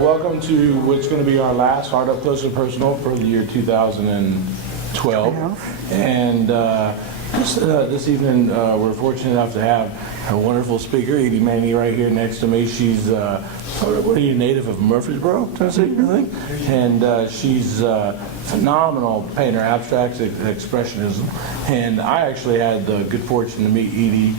Welcome to what's going to be our last Art Up Close and Personal for the year 2012. And this evening, we're fortunate enough to have a wonderful speaker, Edie Maney, right here next to me. She's what are you, native of Murfreesboro, Tennessee, I think? And she's a phenomenal painter, abstract expressionism. And I actually had the good fortune to meet Edie.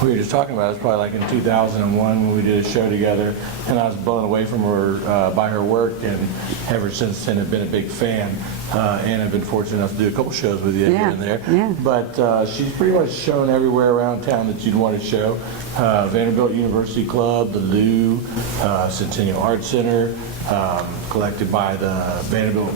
We were just talking about it, was probably like in 2001 when we did a show together, and I was blown away from her by her work, and ever since then have been a big fan. And I've been fortunate enough to do a couple shows with you here and there. Yeah. But she's pretty much shown everywhere around town that you'd want to show. Vanderbilt University Club, the Lou, Centennial Art Center, collected by the Vanderbilt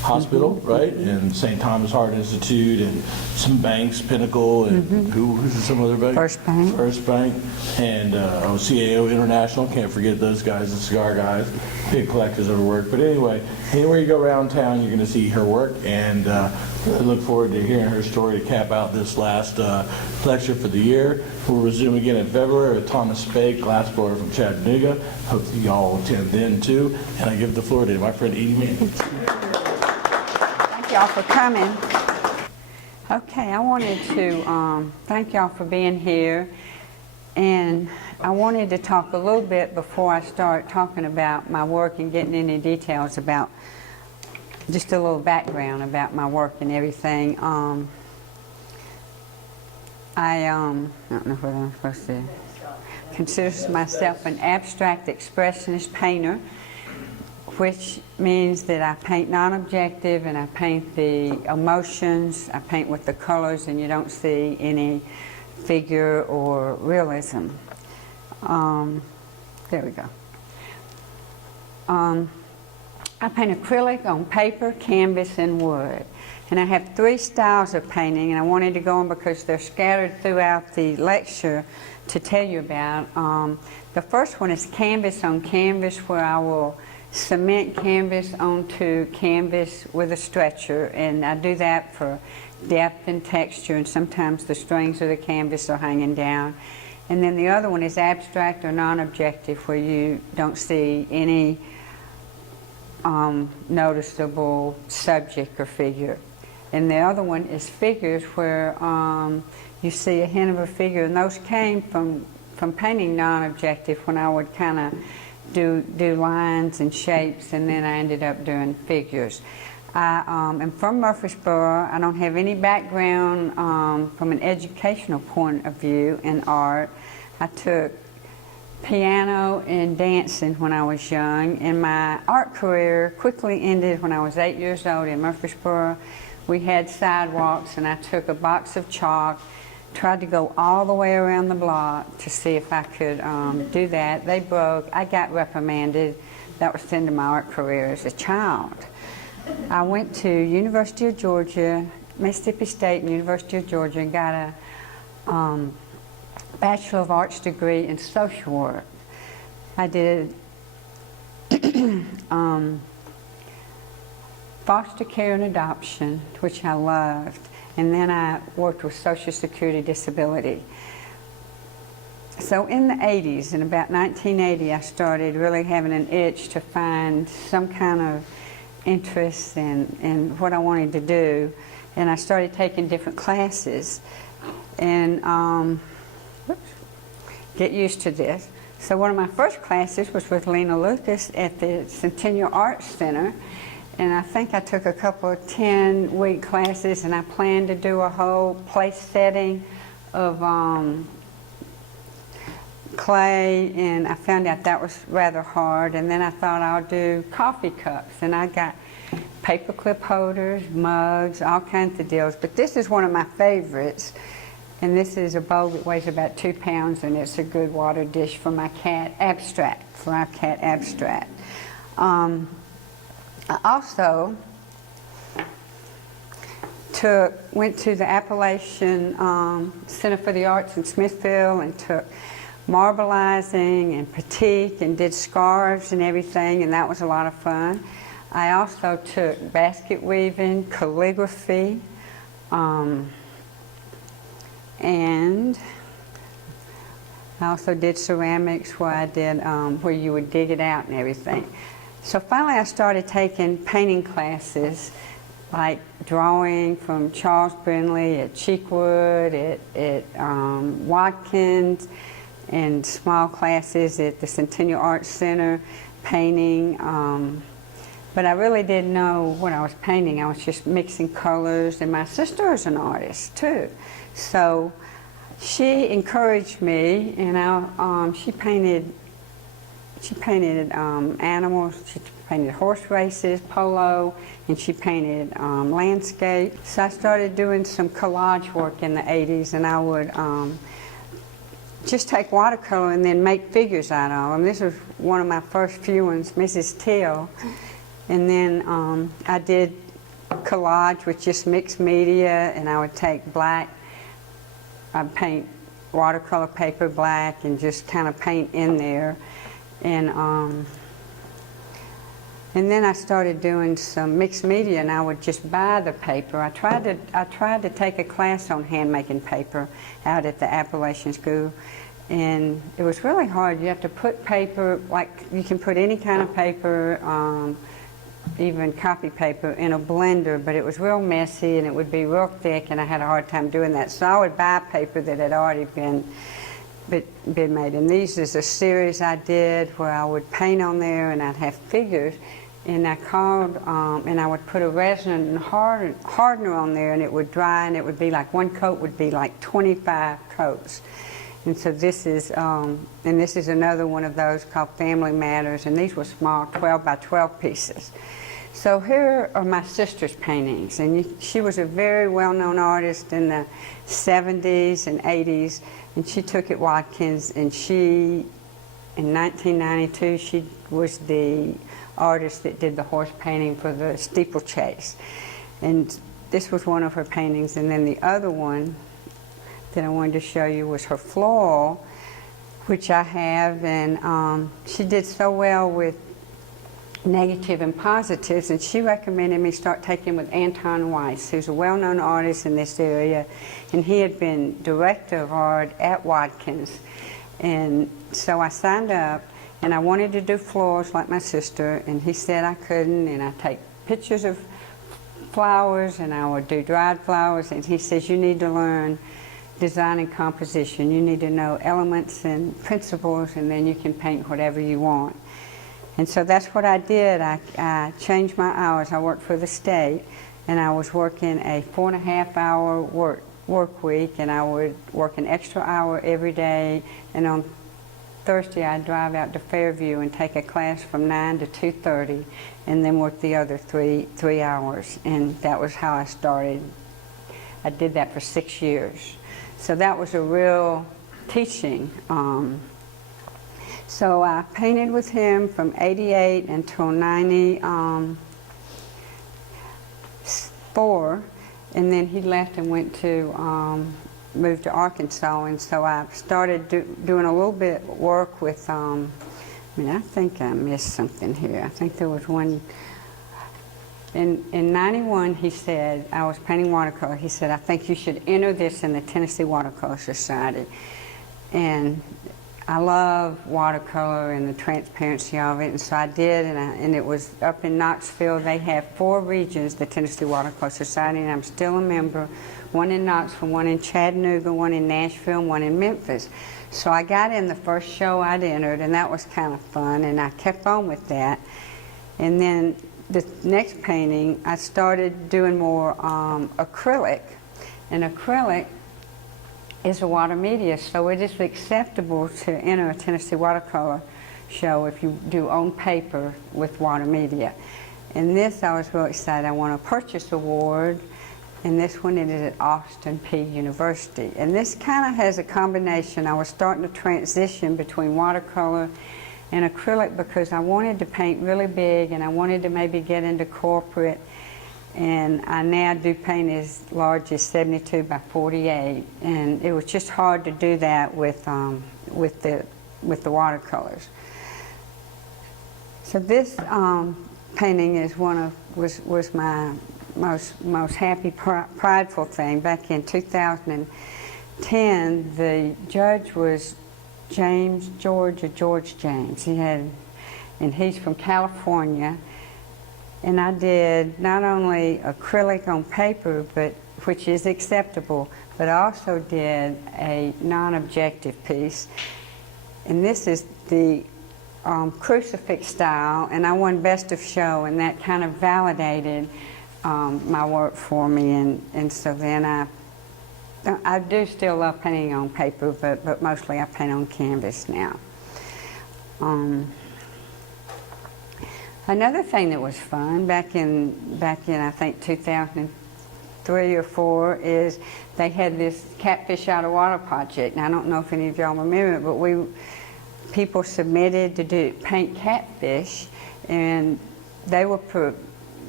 Hospital, right, and St. Thomas Heart Institute, and some banks, Pinnacle, and who's some other bank? First Bank. First Bank, and CAO International. Can't forget those guys, the cigar guys, big collectors of her work. But anyway, anywhere you go around town, you're going to see her work, and I look forward to hearing her story to cap out this last lecture for the year. We'll resume again in February with Thomas Spake, glassblower from Chattanooga. Hope that you all attend then too. And I give the floor to my friend Edie Maney. Y'all for coming. Okay, I wanted to thank y'all for being here, and I wanted to talk a little bit before I start talking about my work and getting any details about just a little background about my work and everything. I don't know whether I'm supposed to consider myself an abstract expressionist painter, which means that I paint non-objective and I paint the emotions, I paint with the colors, and you don't see any figure or realism. There we go. I paint acrylic on paper, canvas, and wood. And I have 3 styles of painting, and I wanted to go on because they're scattered throughout the lecture to tell you about. The first one is canvas on canvas, where I will cement canvas onto canvas with a stretcher, and I do that for depth and texture, and sometimes the strings of the canvas are hanging down. And then the other one is abstract or non-objective, where you don't see any noticeable subject or figure. And the other one is figures, where you see a hint of a figure, and those came from painting non-objective, when I would kind of do lines and shapes, and then I ended up doing figures. I am from Murfreesboro. I don't have any background from an educational point of view in art. I took piano and dancing when I was young, and my art career quickly ended when I was 8 years old in Murfreesboro. We had sidewalks, and I took a box of chalk, tried to go all the way around the block to see if I could do that. They broke. I got reprimanded. That was the end of my art career as a child. I went to University of Georgia, Mississippi State and University of Georgia, and got a Bachelor of Arts degree in social work. I did foster care and adoption, which I loved. And then I worked with Social Security Disability. So in the 80s, in about 1980, I started really having an itch to find some kind of interest in what I wanted to do. And I started taking different classes. And get used to this. So one of my first classes was with Lena Lucas at the Centennial Arts Center. And I think I took a couple of 10-week classes, and I planned to do a whole place setting of clay, and I found out that was rather hard. And then I thought I'll do coffee cups, and I got paper clip holders, mugs, all kinds of deals. But this is one of my favorites, and this is a bowl that weighs about 2 pounds, and it's a good water dish for my cat, Abstract, for our cat Abstract. I also went to the Appalachian Center for the Arts in Smithville and took marbleizing and batik and did scarves and everything, and that was a lot of fun. I also took basket weaving, calligraphy, and I also did ceramics where I did, where you would dig it out and everything. So finally I started taking painting classes, like drawing from Charles Brindley at Cheekwood, at Watkins, and small classes at the Centennial Arts Center, painting. But I really didn't know what I was painting. I was just mixing colors, and my sister is an artist too. So she encouraged me, and she painted animals. She painted horse races, polo, and she painted landscape. So I started doing some collage work in the 80s, and I would just take watercolor and then make figures out of them. This was one of my first few ones, Mrs. Till. And then I did collage with just mixed media, and I would take black, I'd paint watercolor paper black and just kind of paint in there. And then I started doing some mixed media, and I would just buy the paper. I tried to take a class on hand making paper out at the Appalachian School, and it was really hard. You have to put paper, like you can put any kind of paper, even copy paper, in a blender, but it was real messy and it would be real thick, and I had a hard time doing that. So I would buy paper that had already been made. And these is a series I did where I would paint on there and I'd have figures, and I called, and I would put a resin hardener on there, and it would dry, and it would be like one coat would be like 25 coats. And so this is another one of those called Family Matters, and these were small 12 by 12 pieces. So here are my sister's paintings, and she was a very well-known artist in the 70s and 80s, and she took at Watkins, and in 1992, she was the artist that did the horse painting for the steeplechase. And this was one of her paintings, and then the other one that I wanted to show you was her floral, which I have, and she did so well with negative and positives, and she recommended me start taking with Anton Weiss, who's a well-known artist in this area, and he had been director of art at Watkins. And so I signed up, and I wanted to do florals like my sister, and he said I couldn't, and I take pictures of flowers, and I would do dried flowers, and he says you need to learn design and composition. You need to know elements and principles, and then you can paint whatever you want. And so that's what I did. I changed my hours. I worked for the state, and I was working a 4.5-hour work week, and I would work an extra hour every day, and on Thursday I'd drive out to Fairview and take a class from 9 to 2:30, and then work the other three hours. And that was how I started. I did that for 6 years. So that was a real teaching. So I painted with him from 88 until 94, and then he left and went to moved to Arkansas, and so I started doing a little bit work with. I think I missed something here. I think there was one. In 91, he said, I was painting watercolor. He said, I think you should enter this in the Tennessee Watercolor Society. And I love watercolor and the transparency of it, and so I did, and it was up in Knoxville. They have 4 regions, the Tennessee Watercolor Society, and I'm still a member. One in Knoxville, one in Chattanooga, one in Nashville, and one in Memphis. So I got in the first show I'd entered, and that was kind of fun, and I kept on with that. And then the next painting, I started doing more acrylic, and acrylic is a water media, so it is acceptable to enter a Tennessee watercolor show if you do on paper with water media. And this, I was real excited. I won a Purchase Award, and this one is at Austin Peay University. And this kind of has a combination. I was starting to transition between watercolor and acrylic because I wanted to paint really big, and I wanted to maybe get into corporate. And I now do paint as large as 72 by 48, and it was just hard to do that with the watercolors. So this painting is was my most happy, prideful thing. Back in 2010, the judge was George James. And he's from California. And I did not only acrylic on paper, which is acceptable, but I also did a non-objective piece. And this is the crucifix style, and I won Best of Show, and that kind of validated my work for me. And so then I do still love painting on paper, but mostly I paint on canvas now. Another thing that was fun back in I think 2003 or 4 is they had this Catfish Out of Water project. And I don't know if any of y'all remember it, but people submitted to paint catfish, and they were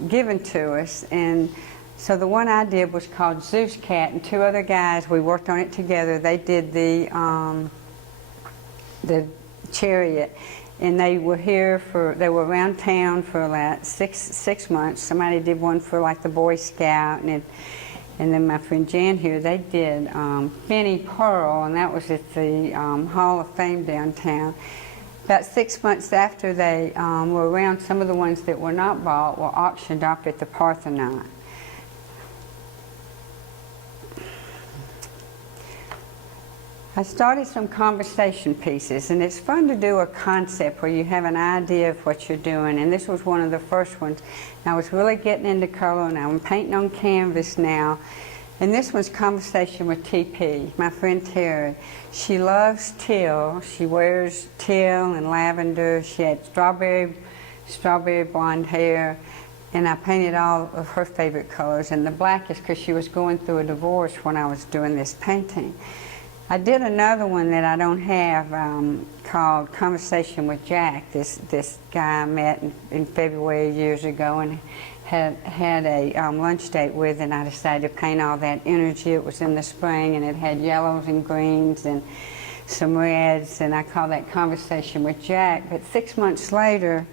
given to us. And so the one I did was called Zeus Cat, and 2 other guys, we worked on it together. They did the chariot, and they were they were around town for like six months. Somebody did one for like the Boy Scout, and then my friend Jan here, they did Benny Pearl, and that was at the Hall of Fame downtown. About 6 months after they were around, some of the ones that were not bought were auctioned off at the Parthenon. I started some conversation pieces, and it's fun to do a concept where you have an idea of what you're doing, and this was one of the first ones. And I was really getting into color, and I'm painting on canvas now. And this one's Conversation with TP, my friend Terry. She loves teal. She wears teal and lavender. She had strawberry blonde hair, and I painted all of her favorite colors. And the black is because she was going through a divorce when I was doing this painting. I did another one that I don't have called Conversation with Jack. This guy I met in February years ago and had a lunch date with, and I decided to paint all that energy. It was in the spring, and it had yellows and greens and some reds, and I called that Conversation with Jack. But 6 months later,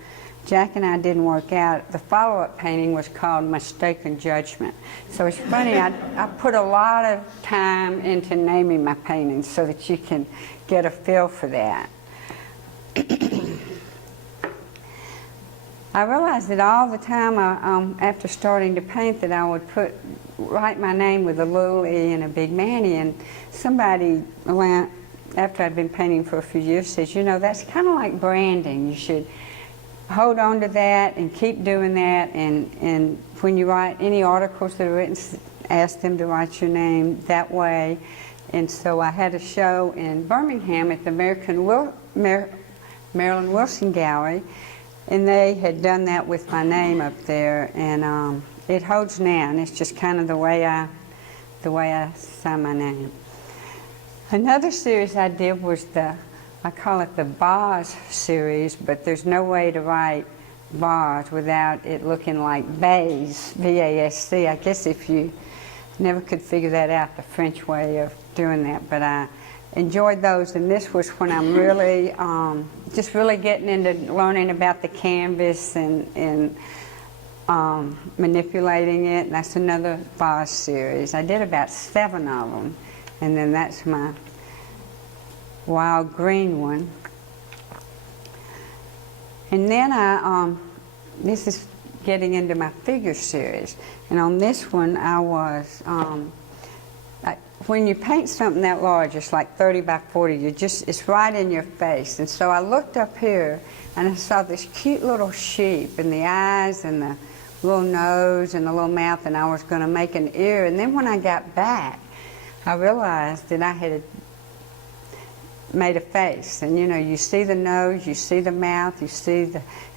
Jack and I didn't work out. The follow-up painting was called Mistaken Judgment. So it's funny, I put a lot of time into naming my paintings so that you can get a feel for that. I realized that all the time after starting to paint that I would write my name with a little e and a big Maney, and somebody after I'd been painting for a few years says, you know, that's kind of like branding. You should hold on to that and keep doing that, and when you write any articles that are written, ask them to write your name that way. And so I had a show in Birmingham at the Marilyn Wilson Gallery, and they had done that with my name up there, and it holds now, and it's just kind of the way I sign my name. Another series I did was I call it the Vase series, but there's no way to write vase without it looking like vase, V-A-S-C. I guess if you never could figure that out, the French way of doing that, but I enjoyed those, and this was when I'm really, just really getting into learning about the canvas and manipulating it, and that's another vase series. I did about 7 of them, and then that's my wild green one. And then this is getting into my figure series, and on this one I was, when you paint something that large, it's like 30 by 40, it's right in your face. And so I looked up here and I saw this cute little sheep, and the eyes and the little nose and the little mouth, and I was going to make an ear. And then when I got back, I realized that I had made a face, and you know, you see the nose, you see the mouth,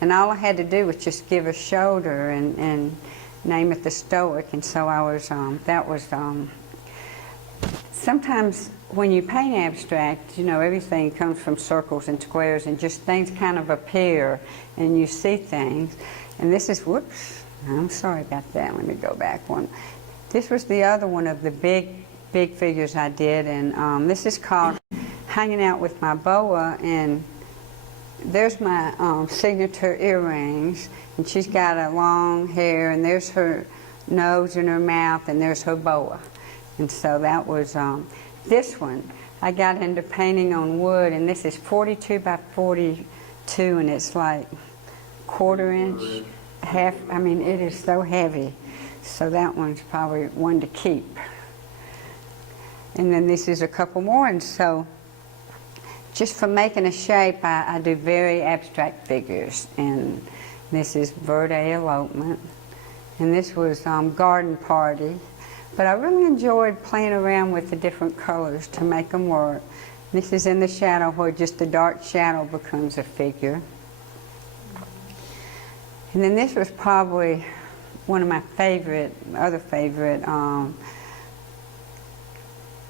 and all I had to do was just give a shoulder and name it the Stoic. And so I was, sometimes when you paint abstract, you know, everything comes from circles and squares, and just things kind of appear and you see things. And this is, whoops, I'm sorry about that, let me go back one. This was the other one of the big figures I did, and this is called Hanging Out with My Boa, and there's my signature earrings, and she's got a long hair, and there's her nose and her mouth, and there's her boa. And so that was this one. I got into painting on wood, and this is 42 by 42, and it's like quarter-inch, half. I mean, it is so heavy. So that one's probably one to keep. And then this is a couple more, and so just for making a shape, I do very abstract figures. And this is birthday elopement, and this was garden party. But I really enjoyed playing around with the different colors to make them work. This is in the shadow, where just the dark shadow becomes a figure. And then this was probably one of my other favorite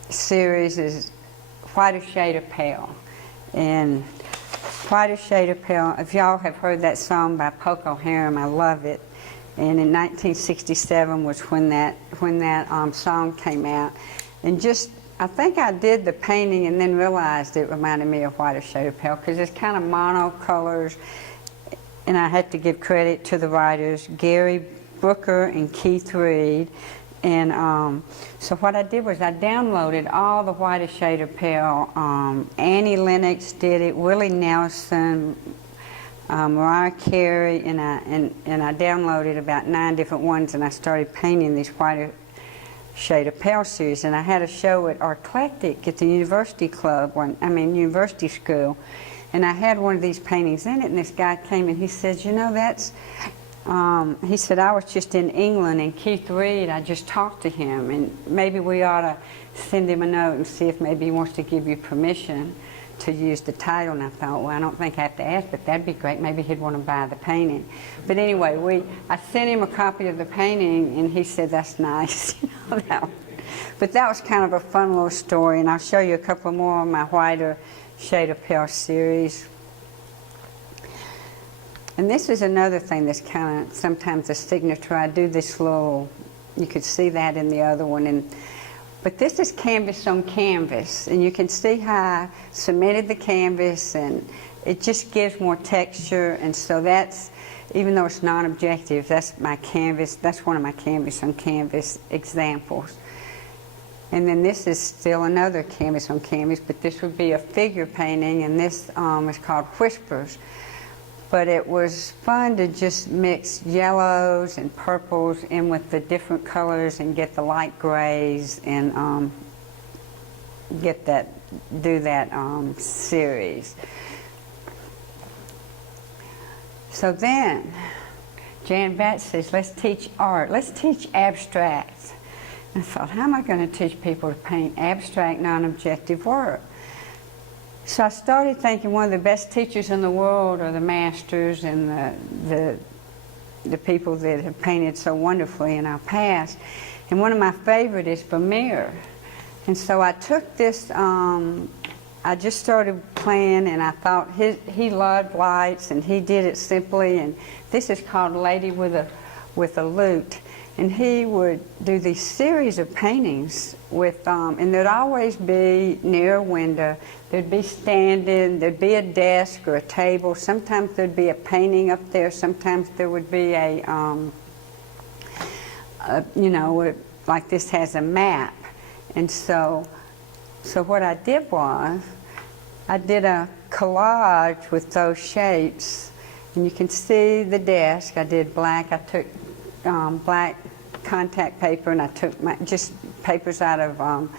series is Whiter Shade of Pale. And Whiter Shade of Pale, if y'all have heard that song by Poco Harum, I love it. And in 1967 was when that song came out. And I think I did the painting and then realized it reminded me of Whiter Shade of Pale, because it's kind of monocolors. And I had to give credit to the writers, Gary Brooker and Keith Reed. And so what I did was I downloaded all the Whiter Shade of Pale. Annie Lennox did it, Willie Nelson, Mariah Carey, and I downloaded about 9 different ones, and I started painting these Whiter Shade of Pale series. And I had a show at Arclectic at the University Club, University School, and I had one of these paintings in it, and this guy came and he said, you know, he said, I was just in England, and Keith Reed, I just talked to him, and maybe we ought to send him a note and see if maybe he wants to give you permission to use the title. And I thought, well, I don't think I have to ask, but that'd be great. Maybe he'd want to buy the painting. But anyway, I sent him a copy of the painting, and he said, that's nice. But that was kind of a fun little story, and I'll show you a couple more of my Whiter Shade of Pale series. And this is another thing that's kind of sometimes a signature. I do this little, you could see that in the other one. But this is canvas on canvas. And you can see how I cemented the canvas, and it just gives more texture. And so that's, even though it's non-objective, that's my canvas. That's one of my canvas on canvas examples. And then this is still another canvas on canvas, but this would be a figure painting, and this is called Whispers. But it was fun to just mix yellows and purples in with the different colors and get the light grays and do that series. So then Jan Batts says, let's teach art, let's teach abstract. And I thought, how am I going to teach people to paint abstract, non-objective work? So I started thinking one of the best teachers in the world are the masters and the people that have painted so wonderfully in our past. And one of my favorite is Vermeer. And so I took this, I just started playing, and I thought he loved lights, and he did it simply. And this is called Lady with a Lute. And he would do these series of paintings with, and there'd always be near a window. There'd be standing, there'd be a desk or a table. Sometimes there'd be a painting up there. Sometimes there would be like this has a map. And so what I did was, I did a collage with those shapes. And you can see the desk. I did black. I took black contact paper, and I took just papers out of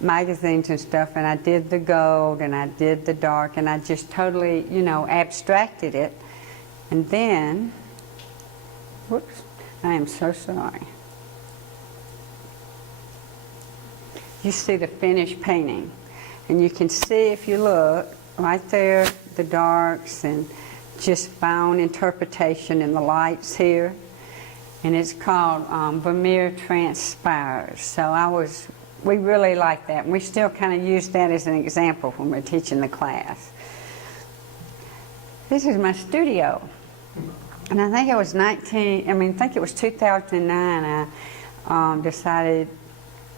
magazines and stuff, and I did the gold and I did the dark, and I just totally, abstracted it. And then, whoops, I am so sorry. You see the finished painting, and you can see, if you look right there, the darks and just my own interpretation and the lights here. And it's called Vermeer Transpires. So we really like that. And we still kind of use that as an example when we're teaching the class. This is my studio. And I think it was 2009, I decided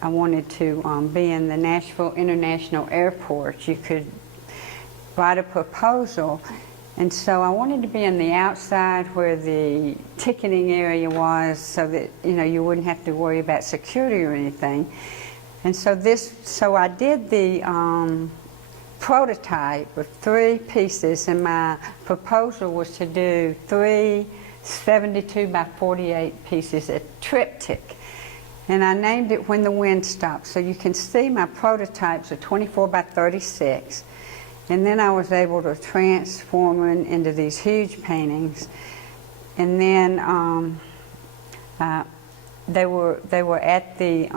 I wanted to be in the Nashville International Airport. You could write a proposal. And so I wanted to be on the outside where the ticketing area was, so that you wouldn't have to worry about security or anything. And so I did the prototype of 3 pieces, and my proposal was to do 3 72 by 48 pieces, a triptych. And I named it When the Wind Stops. So you can see my prototypes are 24 by 36. And then I was able to transform them into these huge paintings. And then they were at the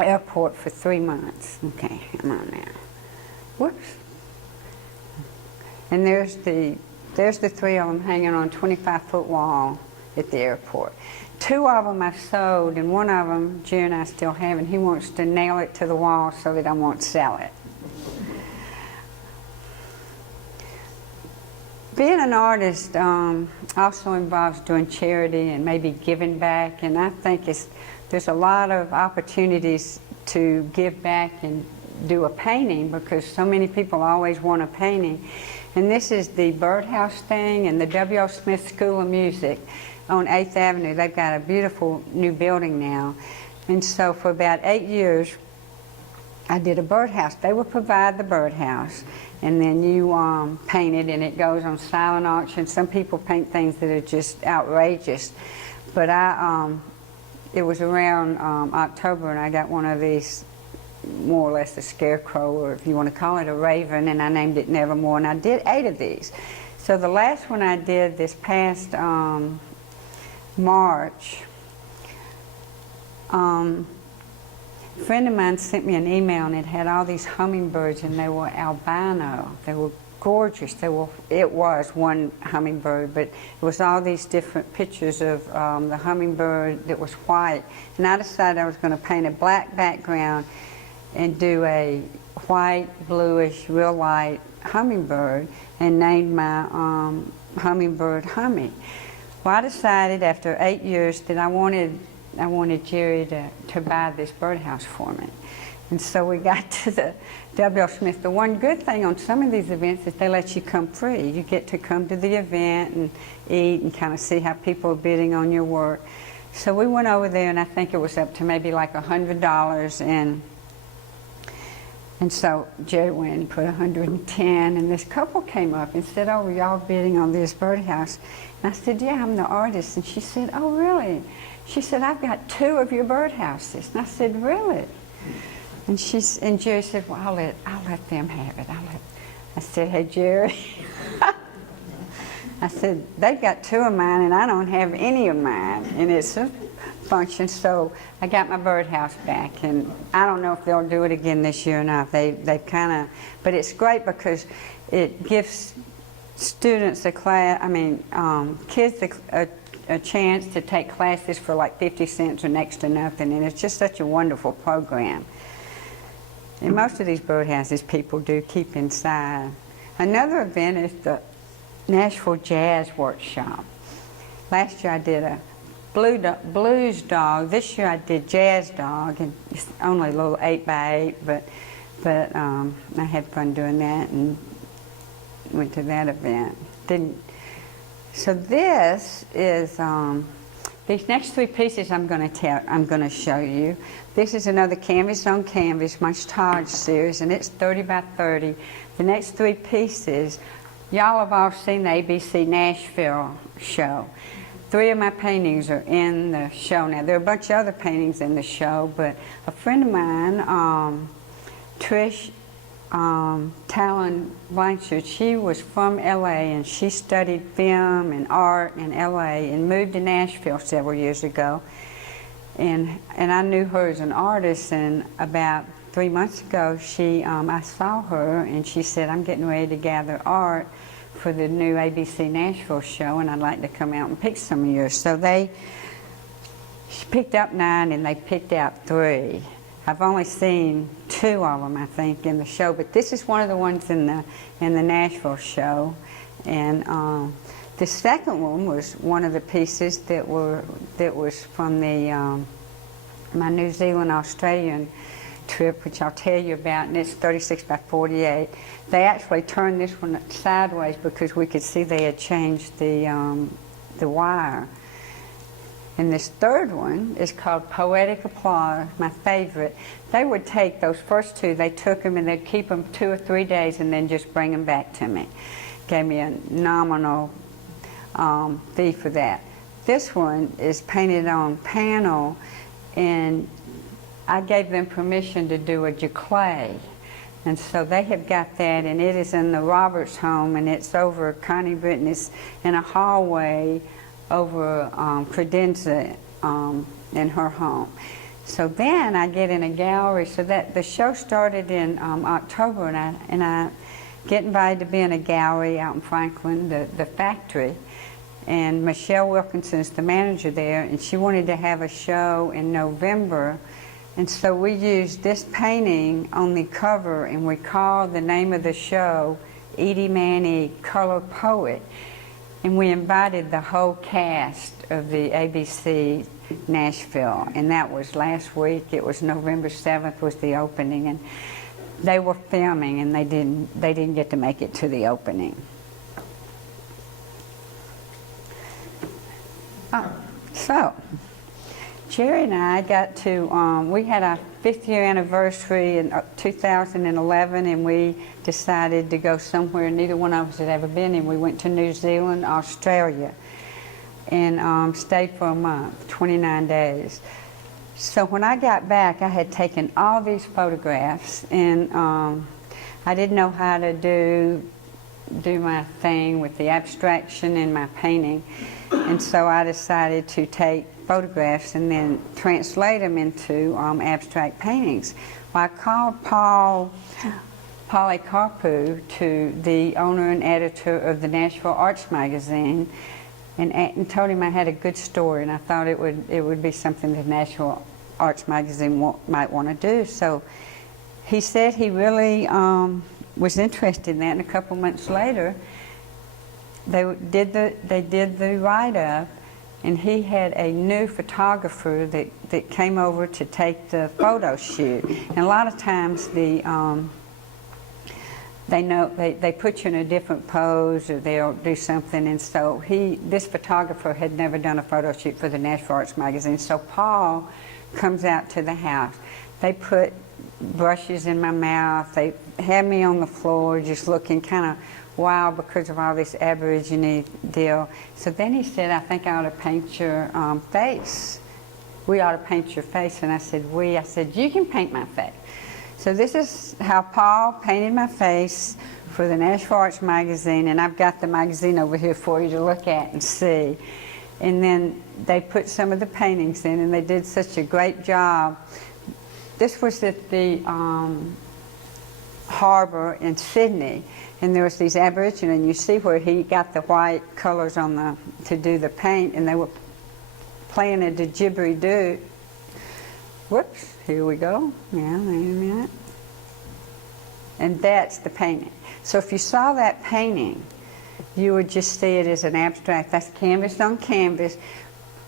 airport for 3 months. Okay, come on now. Whoops. And there's the 3 of them hanging on a 25-foot wall at the airport. 2 of them I've sold, and 1 of them Jerry and I still have, and he wants to nail it to the wall so that I won't sell it. Being an artist also involves doing charity and maybe giving back, and I think there's a lot of opportunities to give back and do a painting, because so many people always want a painting. And this is the birdhouse thing and the W.O. Smith School of Music on 8th Avenue. They've got a beautiful new building now. And so for about 8 years, I did a birdhouse. They would provide the birdhouse, and then you paint it, and it goes on silent auction. Some people paint things that are just outrageous. But it was around October, and I got one of these, more or less a scarecrow, or if you want to call it a raven, and I named it Nevermore, and I did 8 of these. So the last one I did this past March, a friend of mine sent me an email, and it had all these hummingbirds, and they were albino. They were gorgeous. It was one hummingbird, but it was all these different pictures of the hummingbird that was white. And I decided I was going to paint a black background and do a white, bluish, real light hummingbird, and named my hummingbird Hummy. Well, I decided after 8 years that I wanted Jerry to buy this birdhouse for me. And so we got to the W.O. Smith. The one good thing on some of these events is they let you come free. You get to come to the event and eat and kind of see how people are bidding on your work. So we went over there, and I think it was up to maybe like $100, and so Jerry went and put 110, and this couple came up and said, "Oh, y'all bidding on this birdhouse?" And I said, "Yeah, I'm the artist." And she said, "Oh, really?" She said, "I've got 2 of your birdhouses." And I said, "Really?" And Jerry said, "Well, I'll let them have it. I said, "Hey, Jerry," I said, "They've got 2 of mine, and I don't have any of mine, and it's a function." So I got my birdhouse back, and I don't know if they'll do it again this year or not. They've kind of, but it's great because it gives students kids a chance to take classes for like 50 cents or next to nothing, and it's just such a wonderful program. And most of these birdhouses people do keep inside. Another event is the Nashville Jazz Workshop. Last year I did a blues dog. This year I did jazz dog, and it's only a little 8 by 8, but I had fun doing that and went to that event. So this is these next 3 pieces I'm going to show you. This is another canvas on canvas, my Taj series, and it's 30 by 30. The next 3 pieces, y'all have all seen the ABC Nashville show. 3 of my paintings are in the show now. There are a bunch of other paintings in the show, but a friend of mine, Trish Talon Blanchard, she was from LA, and she studied film and art in LA and moved to Nashville several years ago. And I knew her as an artist, and about 3 months ago I saw her, and she said, "I'm getting ready to gather art for the new ABC Nashville show, and I'd like to come out and pick some of yours." So she picked up 9, and they picked out 3. I've only seen 2 of them, I think, in the show, but this is one of the ones in the Nashville show. And the second one was one of the pieces that was from my New Zealand Australian trip, which I'll tell you about, and it's 36 by 48. They actually turned this one sideways because we could see they had changed the wire. And this third one is called Poetic Applause, my favorite. They would take those first two, they took them and they'd keep them 2 or 3 days and then just bring them back to me. Gave me a nominal fee for that. This one is painted on panel, and I gave them permission to do a giclée. And so they have got that, and it is in the Roberts home, and it's over Connie Britton. It's in a hallway over Credenza in her home. So then I get in a gallery, so that the show started in October, and I get invited to be in a gallery out in Franklin, the factory. And Michelle Wilkinson's the manager there, and she wanted to have a show in November. And so we used this painting on the cover, and we called the name of the show Edie Maney, Color Poet. And we invited the whole cast of the ABC Nashville, and that was last week. It was November 7th was the opening, and they were filming, and they didn't get to make it to the opening. So, Jerry and I got to, we had our 5th year anniversary in 2011, and we decided to go somewhere neither one of us had ever been, and we went to New Zealand, Australia, and stayed for a month, 29 days. So when I got back, I had taken all these photographs, and I didn't know how to do my thing with the abstraction in my painting. And so I decided to take photographs and then translate them into abstract paintings. Well, I called Paul Polycarpou, to the owner and editor of the Nashville Arts Magazine, and told him I had a good story, and I thought it would be something the Nashville Arts Magazine might want to do. So he said he really was interested in that, and a couple months later, they did the write-up, and he had a new photographer that came over to take the photo shoot. And a lot of times they put you in a different pose, or they'll do something, and so this photographer had never done a photo shoot for the Nashville Arts Magazine. So Paul comes out to the house. They put brushes in my mouth. They had me on the floor just looking kind of wild because of all this Aborigine deal. So then he said, I think I ought to paint your face. We ought to paint your face. And I said, I said, you can paint my face. So this is how Paul painted my face for the Nashville Arts Magazine, and I've got the magazine over here for you to look at and see. And then they put some of the paintings in, and they did such a great job. This was at the harbor in Sydney, and there was these Aboriginal, and you see where he got the white colors on to do the paint, and they were playing a didgeridoo. Whoops, here we go. Yeah, wait a minute. And that's the painting. So if you saw that painting, you would just see it as an abstract. That's canvas on canvas.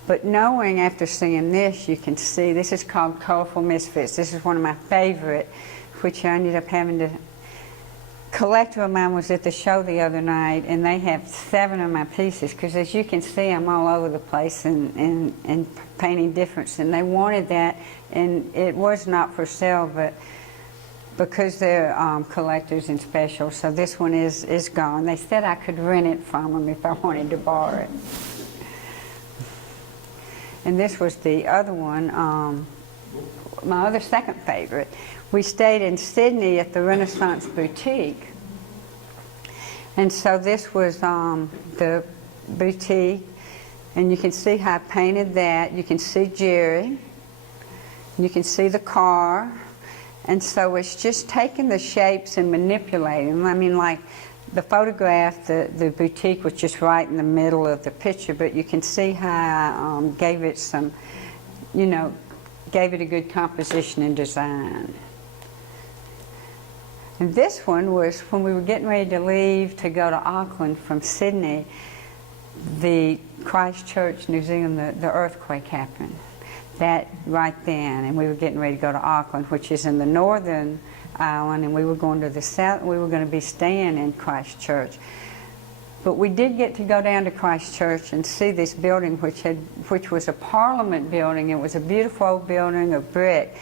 But knowing after seeing this, you can see this is called Colorful Misfits. This is one of my favorite, which I ended up having to. Collector of mine was at the show the other night, and they have 7 of my pieces, because as you can see, I'm all over the place and painting difference, and they wanted that, and it was not for sale, but because they're collectors and special, so this one is gone. They said I could rent it from them if I wanted to borrow it. And this was the other one, my other second favorite. We stayed in Sydney at the Renaissance Boutique. And so this was the boutique. And you can see how I painted that. You can see Jerry. You can see the car. And so it's just taking the shapes and manipulating them. I mean, like the photograph, the boutique was just right in the middle of the picture, but you can see how I gave it some, gave it a good composition and design. And this one was when we were getting ready to leave to go to Auckland from Sydney. The Christchurch, New Zealand, the earthquake happened. That right then, and we were getting ready to go to Auckland, which is in the northern island, and we were going to the south. We were going to be staying in Christchurch. But we did get to go down to Christ Church and see this building, which was a Parliament building. It was a beautiful old building of brick,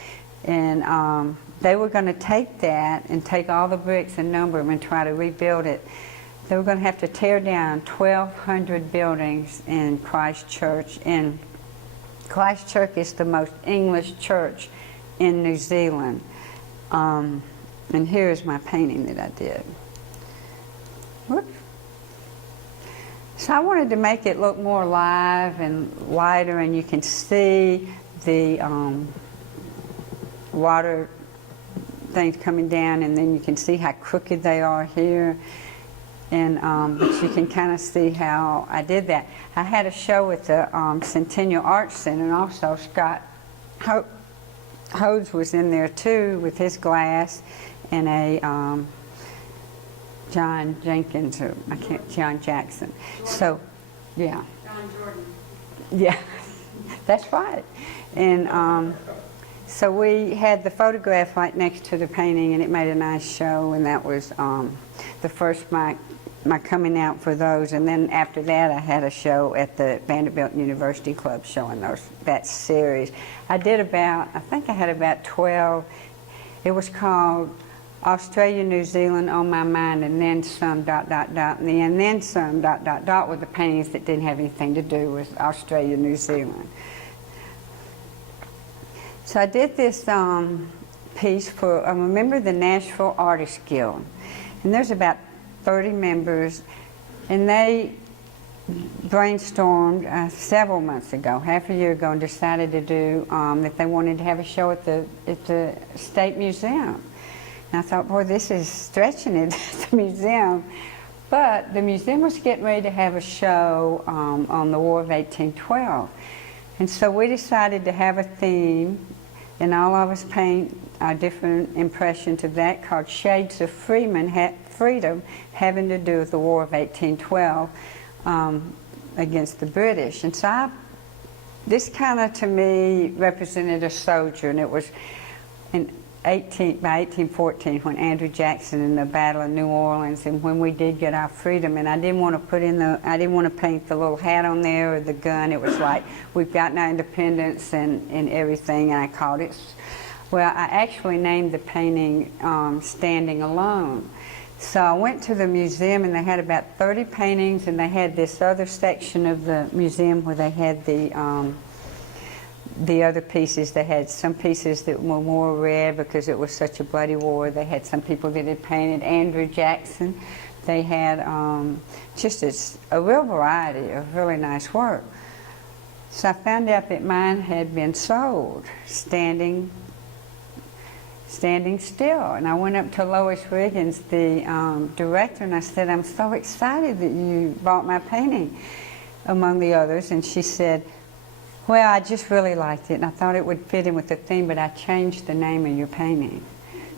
and they were going to take that and take all the bricks and number them and try to rebuild it. They were going to have to tear down 1,200 buildings in Christ Church, and Christ Church is the most English church in New Zealand. And here's my painting that I did. Whoops. So I wanted to make it look more alive and lighter, and you can see the water things coming down, and then you can see how crooked they are here. And but you can kind of see how I did that. I had a show at the Centennial Arts Center, and also Scott Hodes was in there too with his glass, and a John Jenkins, or John Jackson. So, yeah. John Jordan. Yeah, that's right. And so we had the photograph right next to the painting, and it made a nice show, and that was the first my coming out for those. And then after that, I had a show at the Vanderbilt University Club showing that series. I think I had about 12. It was called Australia, New Zealand, On My Mind, and then some, ... and then some, ... were the paintings that didn't have anything to do with Australia, New Zealand. So I did this piece for a member of the Nashville Artists Guild, and there's about 30 members, and they brainstormed several months ago, half a year ago, and decided to do that they wanted to have a show at the State Museum. And I thought, boy, this is stretching it at the museum. But the museum was getting ready to have a show on the War of 1812. And so we decided to have a theme, and all of us paint our different impressions of that, called Shades of Freedom, having to do with the War of 1812 against the British. And so this kind of, to me, represented a soldier, and it was by 1814, when Andrew Jackson in the Battle of New Orleans, and when we did get our freedom. And I didn't want to paint the little hat on there or the gun. It was like, we've gotten our independence and everything, and I called it, well, I actually named the painting Standing Alone. So I went to the museum, and they had about 30 paintings, and they had this other section of the museum where they had the other pieces. They had some pieces that were more rare because it was such a bloody war. They had some people that had painted Andrew Jackson. They had just a real variety of really nice work. So I found out that mine had been sold, standing still. And I went up to Lois Riggins, the director, and I said, I'm so excited that you bought my painting, among the others. And she said, well, I just really liked it, and I thought it would fit in with the theme, but I changed the name of your painting.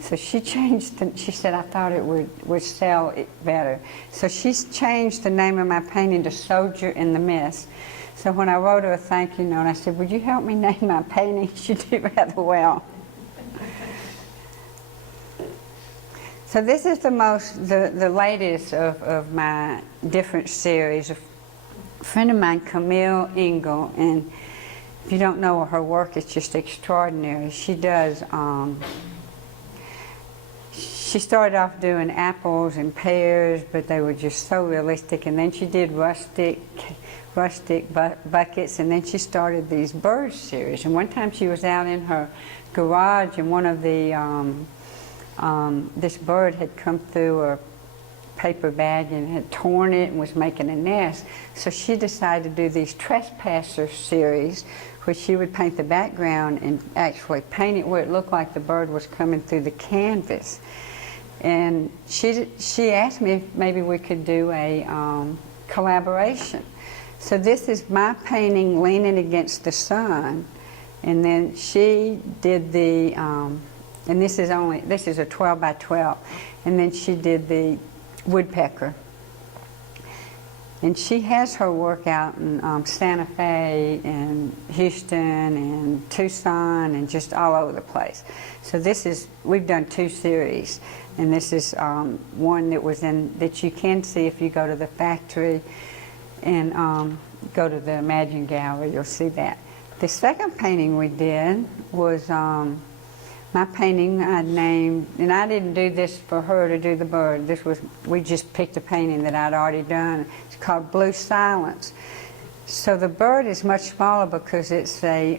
So she said, I thought it would sell it better. So she's changed the name of my painting to Soldier in the Mist. So when I wrote her a thank you note, I said, would you help me name my painting? She did rather well. So this is the latest of my different series. A friend of mine, Camille Engel, and if you don't know her work, it's just extraordinary. She does, she started off doing apples and pears, but they were just so realistic. And then she did rustic buckets, and then she started these bird series. And one time she was out in her garage, and one of the, this bird had come through a paper bag and had torn it and was making a nest. So she decided to do these Trespasser series, where she would paint the background and actually paint it where it looked like the bird was coming through the canvas. And she asked me if maybe we could do a collaboration. So this is my painting leaning against the sun, and then she did the, and this is a 12 by 12, and then she did the woodpecker. And she has her work out in Santa Fe and Houston and Tucson and just all over the place. So we've done 2 series. And this is one that you can see if you go to the factory and go to the Imagine Gallery, you'll see that. The second painting we did was my painting I named, and I didn't do this for her to do the bird. We just picked a painting that I'd already done. It's called Blue Silence. So the bird is much smaller because it's a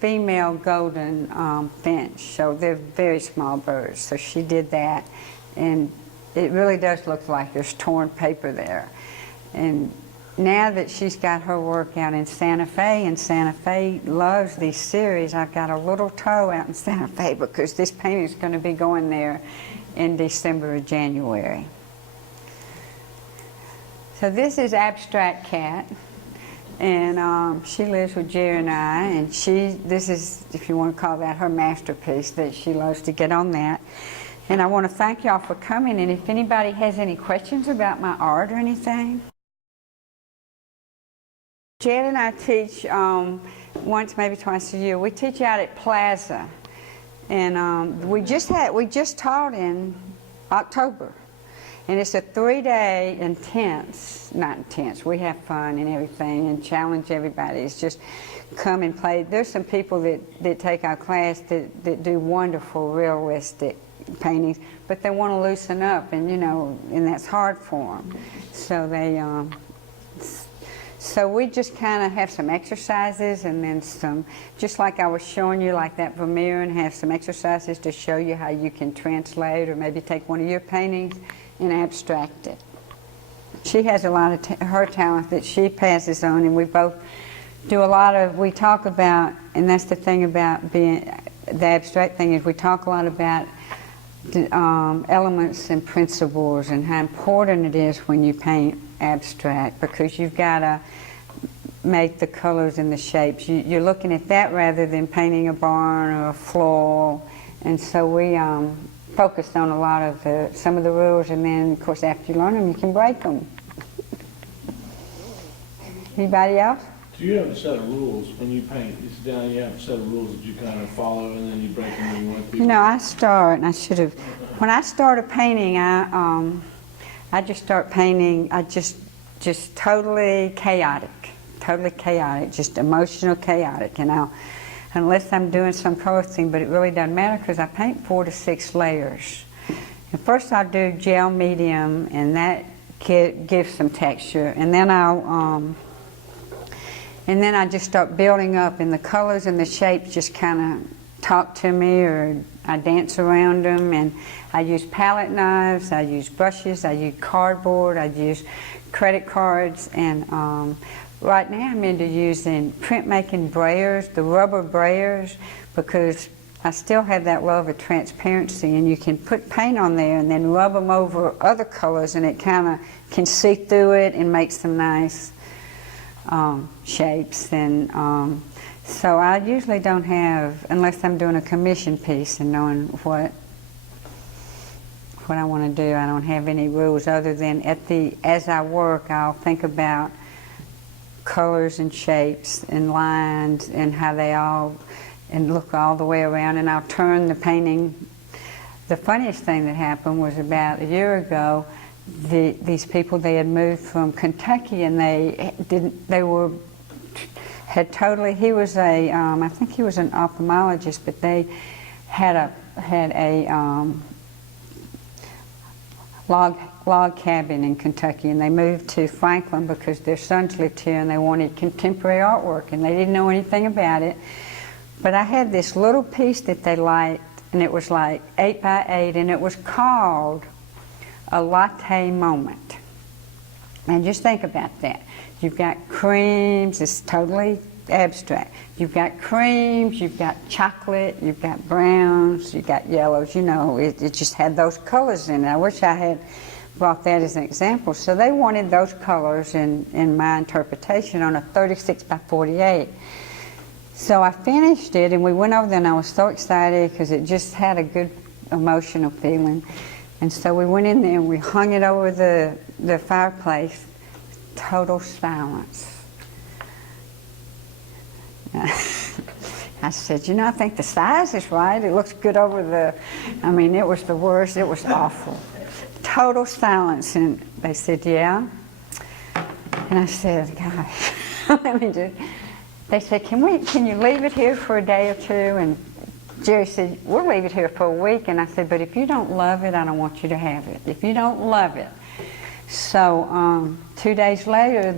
female golden finch. So they're very small birds. So she did that, and it really does look like there's torn paper there. And now that she's got her work out in Santa Fe, and Santa Fe loves these series, I've got a little toe out in Santa Fe because this painting is going to be going there in December or January. So this is Abstract Cat, and she lives with Jerry and I, and this is, if you want to call that her masterpiece, that she loves to get on that. And I want to thank y'all for coming, and if anybody has any questions about my art or anything. Jan and I teach once, maybe twice a year. We teach out at Plaza, and we just taught in October, and it's a 3-day not intense. We have fun and everything, and challenge everybody. It's just come and play. There's some people that take our class that do wonderful, realistic paintings, but they want to loosen up, and and that's hard for them. So So we just kind of have some exercises, and then some, just like I was showing you, like that Vermeer, and have some exercises to show you how you can translate or maybe take one of your paintings and abstract it. She has a lot of her talent that she passes on, and we both do a lot of, we talk about, and that's the thing about being, the abstract thing is we talk a lot about elements and principles and how important it is when you paint abstract, because you've got to make the colors and the shapes. You're looking at that rather than painting a barn or a floral, and so we focused on a lot of some of the rules, and then of course after you learn them you can break them. Anybody else? Do you have a set of rules when you paint? You sit down, you have a set of rules that you kind of follow, and then you break them when you want people? I start, and I should have, when I start a painting, I just start painting, just totally chaotic, just emotional chaotic, unless I'm doing some color thing, but it really doesn't matter because I paint 4 to 6 layers. And first I'll do gel medium, and that gives some texture, and then I just start building up, and the colors and the shapes just kind of talk to me, or I dance around them, and I use palette knives, I use brushes, I use cardboard, I use credit cards, and right now I'm into using printmaking brayers, the rubber brayers, because I still have that love of transparency, and you can put paint on there and then rub them over other colors, and it kind of can see through it and make some nice shapes. And so I usually don't have, unless I'm doing a commission piece and knowing what I want to do, I don't have any rules other than as I work I'll think about colors and shapes and lines and how they all, and look all the way around, and I'll turn the painting. The funniest thing that happened was about a year ago, these people, they had moved from Kentucky, and he was I think he was an ophthalmologist, but they had a log cabin in Kentucky, and they moved to Franklin because their sons lived here, and they wanted contemporary artwork, and they didn't know anything about it. But I had this little piece that they liked, and it was like 8 by 8, and it was called a latte moment. And just think about that. You've got creams, it's totally abstract. You've got creams, you've got chocolate, you've got browns, you've got yellows, it just had those colors in it. I wish I had brought that as an example. So they wanted those colors in my interpretation on a 36 by 48. So I finished it, and we went over there, and I was so excited because it just had a good emotional feeling. And so we went in there and we hung it over the fireplace. Total silence. I said, you know, I think the size is right. It looks good over the, I mean, it was the worst. It was awful. Total silence. And they said, yeah. And I said, gosh, let me just, they said, can you leave it here for a day or two? And Jerry said, we'll leave it here for a week. And I said, but if you don't love it, I don't want you to have it. If you don't love it. So 2 days later,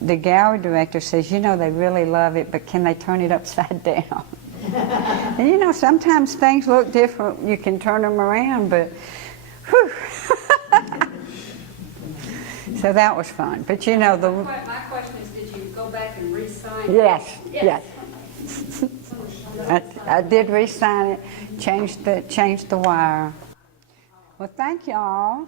the gallery director says, you know, they really love it, but can they turn it upside down? And you know, sometimes things look different. You can turn them around, but whew. So that was fun. But you know, My question is, did you go back and re-sign it? yes. I did re-sign it, changed the wire. Well, thank y'all.